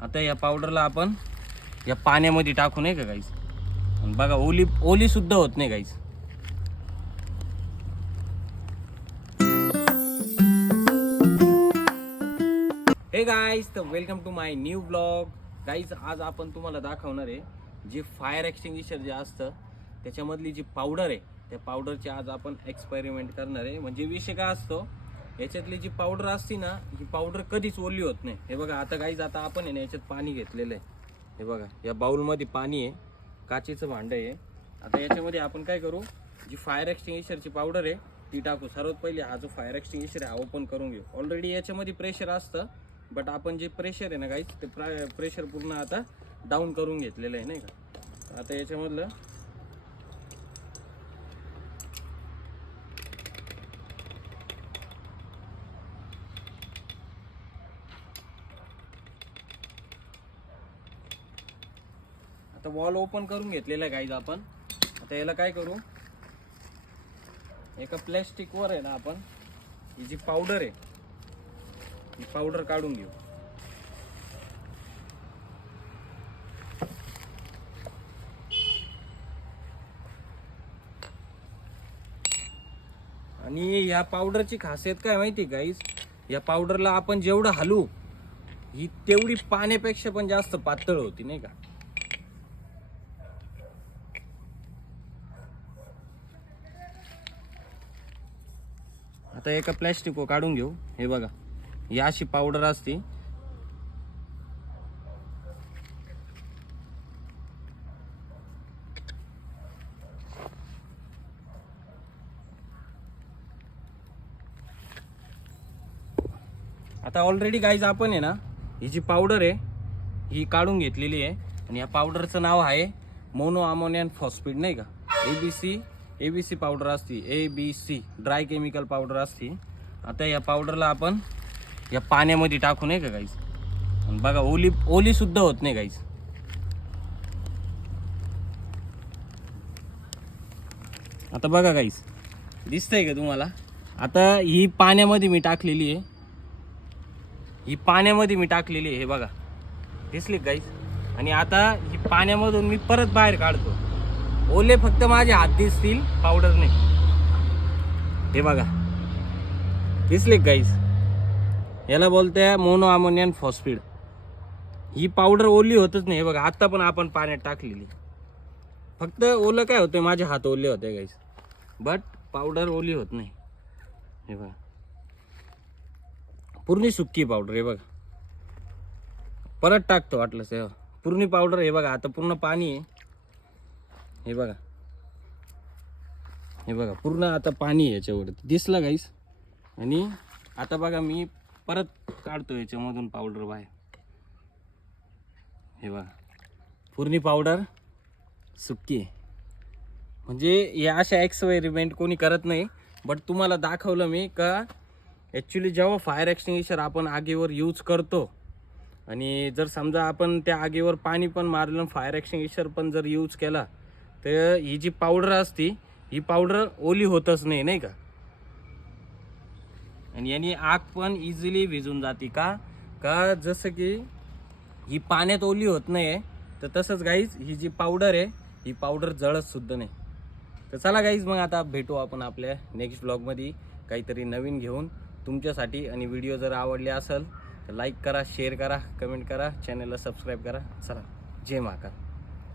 आता या पावडरला आपण या पाण्यामध्ये टाकू नाही का गाईस, आणि बघा ओली सुद्धा होत नाही गाईस. हे गाईस, तर welcome to my new blog. Guys, आज आपण तुम्हाला दाखवणार आहे जे फायर एक्सटिंग्विशर जे असतं त्याच्यामधली जी पावडर आहे, त्या पावडरची आज आपण एक्सपेरिमेंट करणार आहे. म्हणजे विषय काय असतो, याच्यातली जी पावडर असते ना, ही पावडर कधीच ओली होत नाही. हे बघा आता गाईज, आता आपण आहे ना याच्यात पाणी घेतलेलं आहे. हे बघा या बाउलमध्ये पाणी आहे, काचेचं भांडं आहे. आता याच्यामध्ये आपण काय करू, जी फायर एक्सटिंग्विशरची पावडर आहे ती टाकू. सर्वात पहिले हा जो फायर एक्सटिंग्विशर आहे ओपन करून घेऊ. ऑलरेडी याच्यामध्ये प्रेशर असतं, बट आपण जे प्रेशर आहे ना गाईज, ते प्रेशर पूर्ण आता डाऊन करून घेतलेलं आहे नाही का. आता याच्यामधलं आता वॉल ओपन करून घेतलेला आहे गाईज आपण. आता याला काय करू, एका प्लॅस्टिक वर आहे ना आपण ही जी पावडर आहे ही पावडर काढून घेऊ. आणि या पावडरची खासियत काय माहिती गाईज, या पावडरला आपण जेवढं हलवू ही तेवढी पाण्यापेक्षा पण जास्त पातळ होती नाही का. आता एका प्लॅस्टिक वर काढून घेऊ. हे बघा ही अशी पावडर असते. आता ऑलरेडी गाईज आपण आहे ना ही जी पावडर आहे ही काढून घेतलेली आहे, आणि या पावडरचं नाव आहे मोनो अमोनियम फॉस्फेट नाही का. एबीसी पावडर असते, ABC ड्राय केमिकल पावडर असते. आता या पावडरला आपण या पाण्यामध्ये टाकू नाही का गाईज, आणि बघा ओली सुद्धा होत नाही गाईज. आता बघा गाईज, दिसतंय का तुम्हाला. आता ही पाण्यामध्ये मी टाकलेली आहे, हे बघा दिसली गाईज. आणि आता ही पाण्यामधून मी परत बाहेर काढतो. ओले फक्त माझे हात दिसतील, पावडर नाही. हे बघा दिसले गाईज, याला बोलते मोनो अमोनियम फॉस्फेट. ही पावडर ओली होतच नाही. हे बघा आता पण आपण पाण्यात टाकलेली, फक्त ओलं काय होतं, माझे हात ओले होते गाईज, बट पावडर ओली होत नाही. हे बघा पूर्ण सुक्की पावडर. हे बघा परत टाकतो वाटलंच. हे पूर्ण पावडर. हे बघा आता पूर्ण पाणी आहे. हे बघा पूर्ण आता पाणी आहे याच्यावरती, दिसलं गाईस. आणि आता बघा मी परत काढतो याच्यामधून पावडर बाहेर. हे बघा पूर्ण पावडर सुक्की आहे. म्हणजे या अशा एक्सपेरिमेंट कोणी करत नाही, बट तुम्हाला दाखवलं मी का ॲक्च्युली जेव्हा फायर एक्सटिंग्विशर आपण आगीवर यूज करतो, आणि जर समजा आपण त्या आगीवर पाणी पण मारलं, फायर एक्सटिंग्विशर पण जर यूज केला, तर ही जी पावडर असती ही पावडर ओली होतच नाही का. आणि याने आग पण इझिली विझून जाते का जसं की ही पाण्यात ओली होत नाही, तर तसंच गाईज ही जी पावडर आहे ही पावडर जळत सुद्धा नाही. तर चला गाईज, मग आता भेटू आपण आपल्या नेक्स्ट ब्लॉगमध्ये काहीतरी नवीन घेऊन तुमच्यासाठी. आणि व्हिडिओ जर आवडले असेल तर लाईक करा, शेअर करा, कमेंट करा, चॅनलला सबस्क्राईब करा. चला, जय महाकाल.